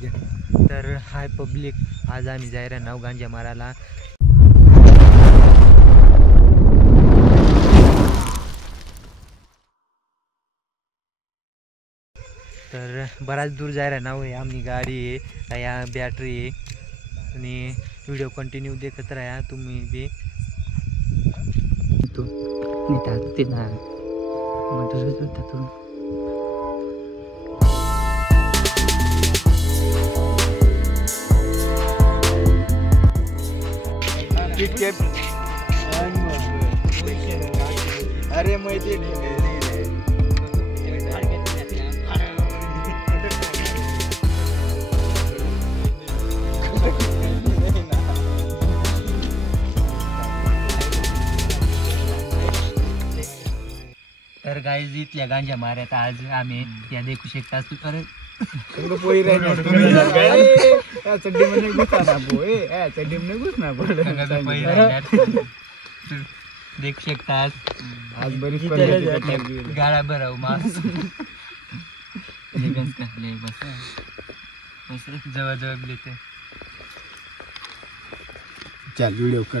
तर हाय पब्लिक, आज आम्ही जायरा नाव गांजा मारायला. तर बराच दूर जायरा नाव आहे. आमची गाडी आहे, या बॅटरी आहे आणि व्हिडिओ कंटिन्यू देखत राहा तुम्ही बी. तू ते ना अरे माहिती तर गाईज इथल्या गांजा माऱ्यात आज आम्ही या देखू शकता. अरे देखू शकता आज बरीच गाळा भराव मास जवळ जवळ चल व्हिडिओ कर.